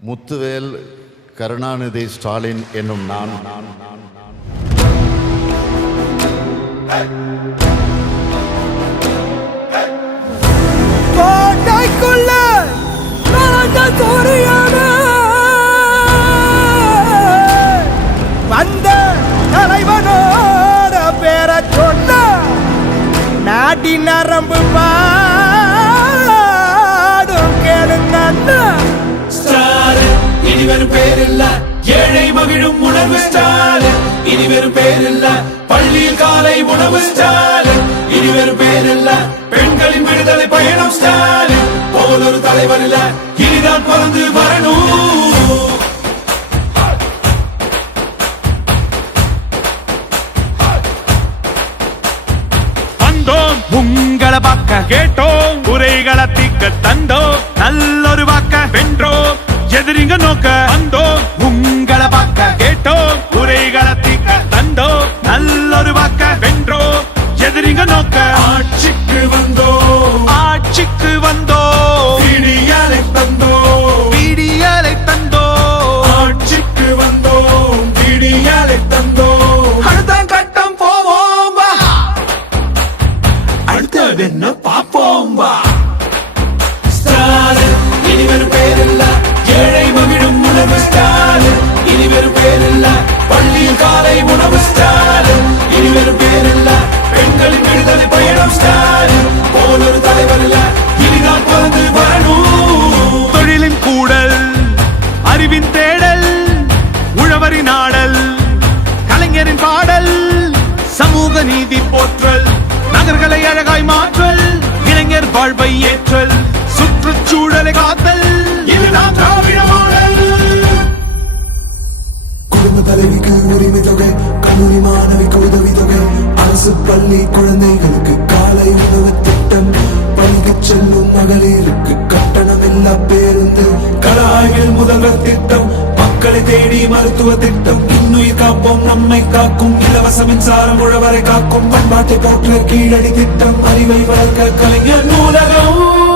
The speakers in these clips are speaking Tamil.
முத்துவேல் கருணாநிதி ஸ்டாலின் என்னும் நான். நான் நான் நான் கோட்டைக்குள்ள நரக சூரியன. வந்த தலைவனோட பேரை சொன்ன நாடி நரம்பு பாடும் கேளுங்க ஸ்டாலின் இனி வெறும் பேரில்ல. ஏழை மகிழும் உணர்வு ஸ்டாலின் இனி வெறும் பேரில்ல. பள்ளியில் காலை உணவு ஸ்டாலின் இனி வெறும் பேரில்ல. பெண்களின் விடுதலை பயணம் ஸ்டாலின் போலொரு தலைவர் இல்ல இனிதான் பிறந்து வரணும். உங்களை பார்க்க கேட்டோம். குறைகளை தீக்க தந்தோம். நல்லொரு வாக்க வென்றோம் எதிரிங்க நோக்க வந்தோம் உங்களை பார்க்க கேட்டோம் உரைகளை தீக்க தந்தோம் நல்லொரு வாக்க வென்றோம் எதிரிங்க நோக்க ஆட்சிக்கு வந்தோம் ஆட்சிக்கு வந்தோம் விடியலை தந்தோம் விடியலை தந்தோம் ஆட்சிக்கு வந்தோம் விடியலை தந்தோம் அடுத்த கட்டம் போவோம் அடுத்தது என்ன பாப்போம் வா காலை உணவு பள்ளி குழந்தைகளுக்கு காலை உணவு திட்டம். பணிக்கு செல்லும் மகளிருக்கு கட்டணம் இல்லா பேருந்து. கலாய்வில் முதல்வர் திட்டம். மக்களை தேடி மருத்துவ திட்டம். இன்னுயிர் காப்போம் நம்மை காக்கும். இலவச மின்சாரம் உழவரை காக்கும். பண்பாட்டை போற்ற கீழடி திட்டம். அறிவை வளர்க்க கலைஞர் நூலகம்.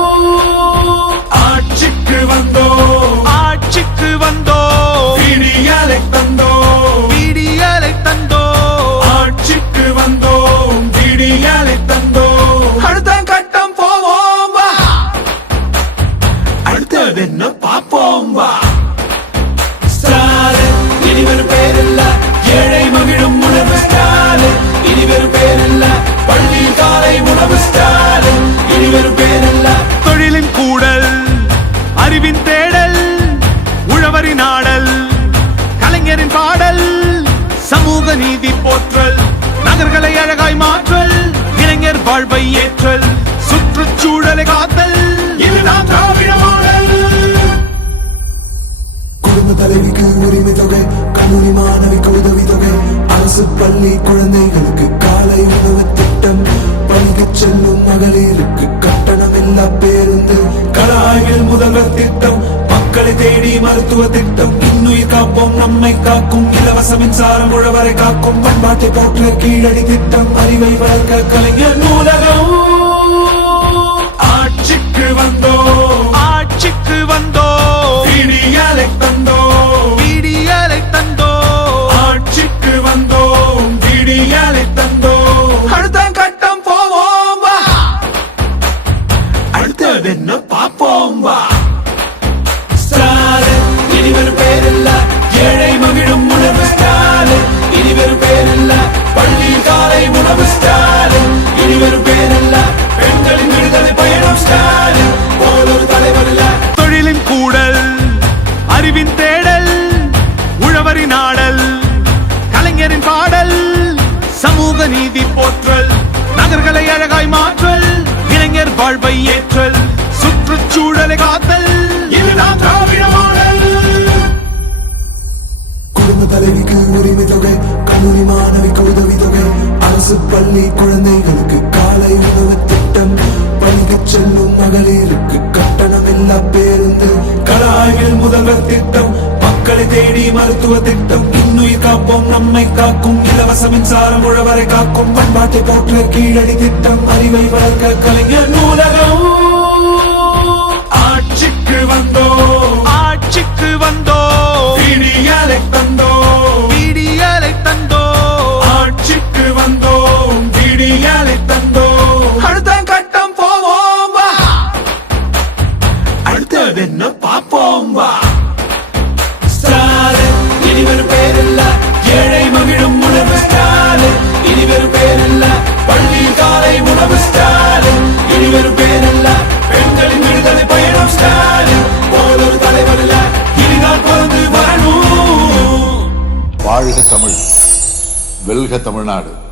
வாழ்வை ஏற்றல் சுற்றுச்சூழலை காத்தல். இதுதான் திராவிட மாடல். குடும்ப தலைவிக்கு உரிமை தொகை கல்லூரி மாணவிக்கு உதவி தொகை அரசு பள்ளி குழந்தைகளுக்கு காலை உணவு திட்டம் பணிக்கு செல்லும் மகளிருக்கு கட்டணம் இல்லா பேருந்து கலாய்வில் முதல்வர் திட்டம் மக்களை தேடி மருத்துவ திட்டம். காப்போம் நம்மை காக்கும் இலவச மின்சாரம் உழவரை காக்கும் பண்பாட்டை போற்ற கீழடி திட்டம் அறிவை வளர்க்க கலைஞர் நூலகம். ஆட்சிக்கு வந்தோம். காலை உணவு ஸ்டாலின். இனி வெறும் பேரில்ல பெண்களின் விடுதலை பயணம் ஸ்டாலின். போலொரு தலைவர் இல்ல தொழிலின் கூடல் அறிவின் தேடல் உழவரின் ஆடல் கலைஞரின் பாடல் சமூக நீதி போற்றல் நகர்களை அழகாய் மாற்றல் இளைஞர் வாழ்வை ஏற்றல் சுற்றுச்சூழலை காத்தல். இதுதான் திராவிட மாடல். குடும்ப தலைவிக்கு உரிமை தொகை கல்லூரி மாணவிக்கு உதவி தேடி மருத்துவ திட்டம். இன்னுயிர் காப்போம் நம்மை காக்கும். இலவச மின்சாரம் உழவரை காக்கும். பண்பாட்டை போற்ற கீழடி திட்டம். அறிவை வளர்க்க கலைஞர் நூலகம். வெல்க தமிழ்நாடு.